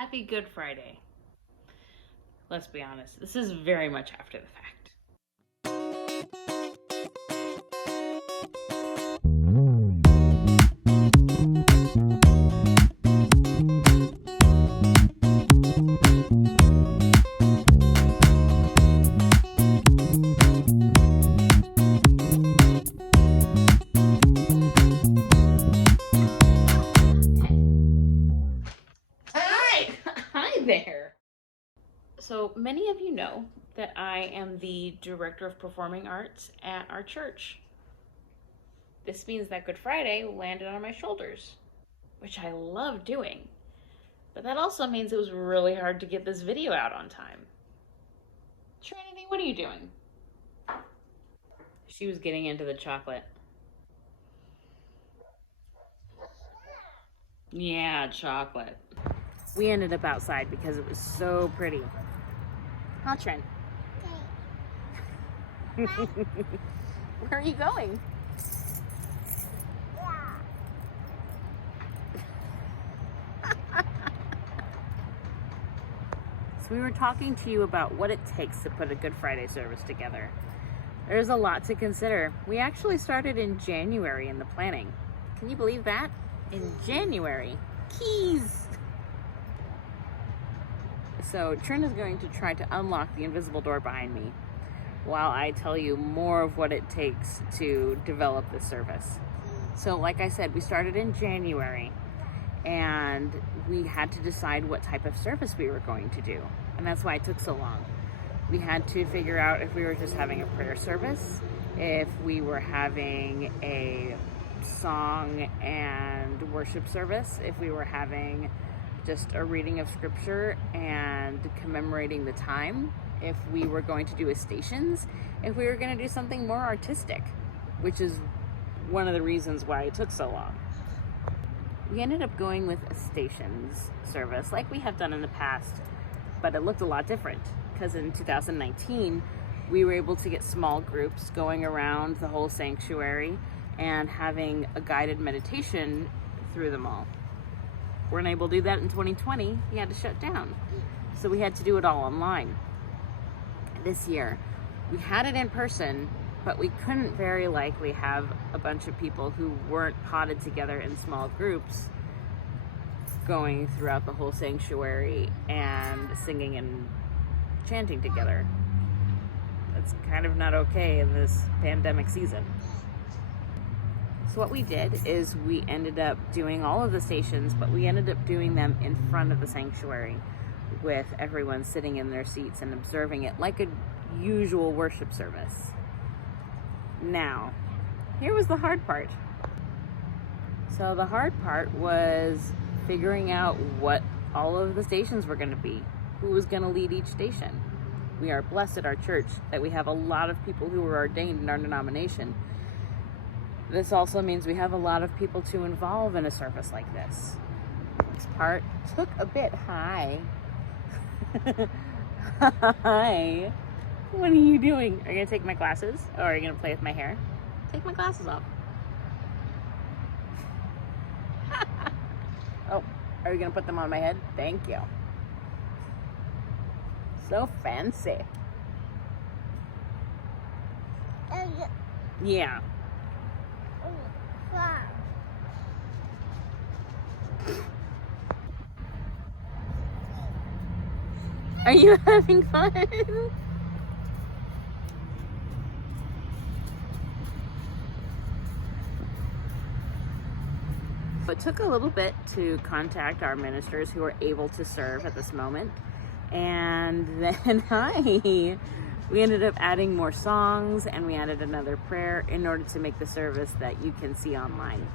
Happy Good Friday. Let's be honest, this is very much after the fact. Hi there. So many of you know that I am the Director of Performing Arts at our church. This means that Good Friday landed on my shoulders, which I love doing. But that also means it was really hard to get this video out on time. Trinity, what are you doing? She was getting into the chocolate. Yeah, chocolate. We ended up outside because it was so pretty. Huh, Trent? Where are you going? So we were talking to you about what it takes to put a Good Friday service together. There's a lot to consider. We actually started in January in the planning. Can you believe that? In January. Keys! So Trin is going to try to unlock the invisible door behind me while I tell you more of what it takes to develop this service. So like I said, we started in January and we had to decide what type of service we were going to do. And that's why it took so long. We had to figure out if we were just having a prayer service, if we were having a song and worship service, if we were having just a reading of scripture and commemorating the time, if we were going to do a stations, if we were going to do something more artistic, which is one of the reasons why it took so long. We ended up going with a stations service like we have done in the past, but it looked a lot different because in 2019 we were able to get small groups going around the whole sanctuary and having a guided meditation through them all. Weren't able to do that in 2020. We had to shut down. So we had to do it all online. This year, we had it in person, but we couldn't very likely have a bunch of people who weren't potted together in small groups going throughout the whole sanctuary and singing and chanting together. That's kind of not okay in this pandemic season. So what we did is we ended up doing all of the stations, but we ended up doing them in front of the sanctuary with everyone sitting in their seats and observing it like a usual worship service. Now, here was the hard part. So the hard part was figuring out what all of the stations were going to be, who was going to lead each station. We are blessed at our church that we have a lot of people who are ordained in our denomination. This also means we have a lot of people to involve in a service like this. This part took a bit. Hi. Hi. What are you doing? Are you gonna take my glasses? Or are you gonna play with my hair? Take my glasses off. Oh, are you gonna put them on my head? Thank you. So fancy. Yeah. Are you having fun? It took a little bit to contact our ministers who are able to serve at this moment. And then, we ended up adding more songs and we added another prayer in order to make the service that you can see online.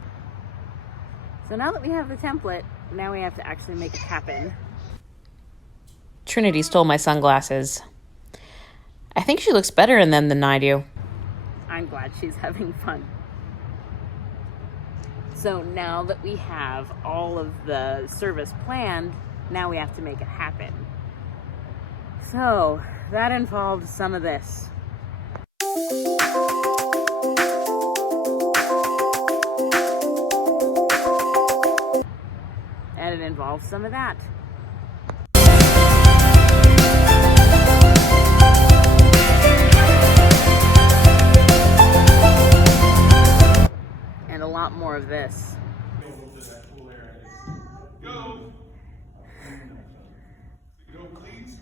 So now that we have the template, now we have to actually make it happen. Trinity stole my sunglasses. I think she looks better in them than I do. I'm glad she's having fun. So now that we have all of the service planned, now we have to make it happen. So that involved some of this. And it involves some of that. And a lot more of this. Go! Go, please.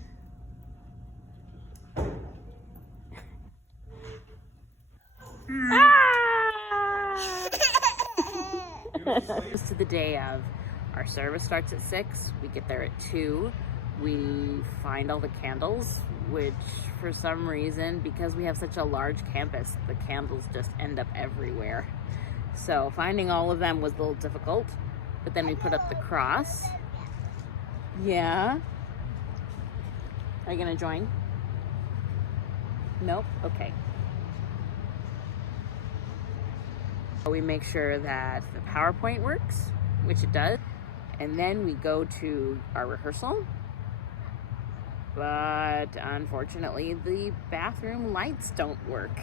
Just to the day of. Our service starts at 6. We get there at 2. We find all the candles, which for some reason, because we have such a large campus, the candles just end up everywhere. So finding all of them was a little difficult, but then we put up the cross. Yeah? Are you gonna join? Nope? Okay. We make sure that the PowerPoint works, which it does, and then we go to our rehearsal. But unfortunately, the bathroom lights don't work.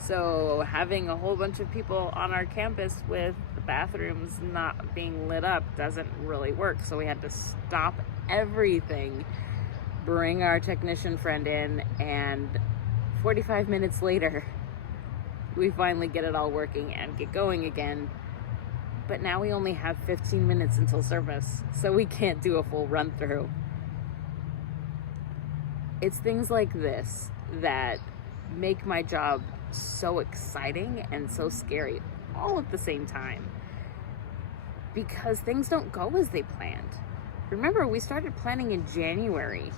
So having a whole bunch of people on our campus with the bathrooms not being lit up doesn't really work. So we had to stop everything, bring our technician friend in, and 45 minutes later, we finally get it all working and get going again. But now we only have 15 minutes until service, so we can't do a full run through. It's things like this that make my job so exciting and so scary all at the same time, because things don't go as they planned. Remember, we started planning in January,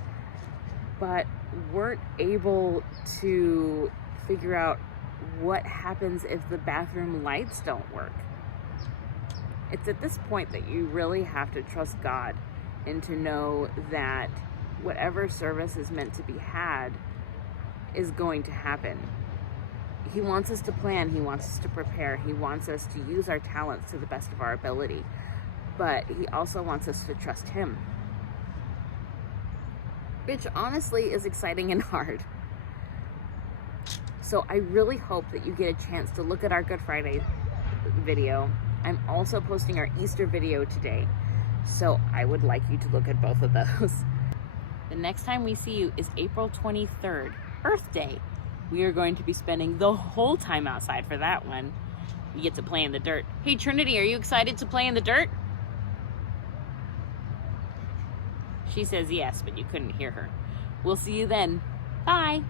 but weren't able to figure out what happens if the bathroom lights don't work. It's at this point that you really have to trust God and to know that whatever service is meant to be had is going to happen. He wants us to plan, he wants us to prepare, he wants us to use our talents to the best of our ability, but he also wants us to trust him, which honestly is exciting and hard. So I really hope that you get a chance to look at our Good Friday video. I'm also posting our Easter video today, so I would like you to look at both of those. The next time we see you is April 23rd, Earth Day. We are going to be spending the whole time outside for that one. We get to play in the dirt. Hey Trinity, are you excited to play in the dirt? She says yes, but you couldn't hear her. We'll see you then. Bye.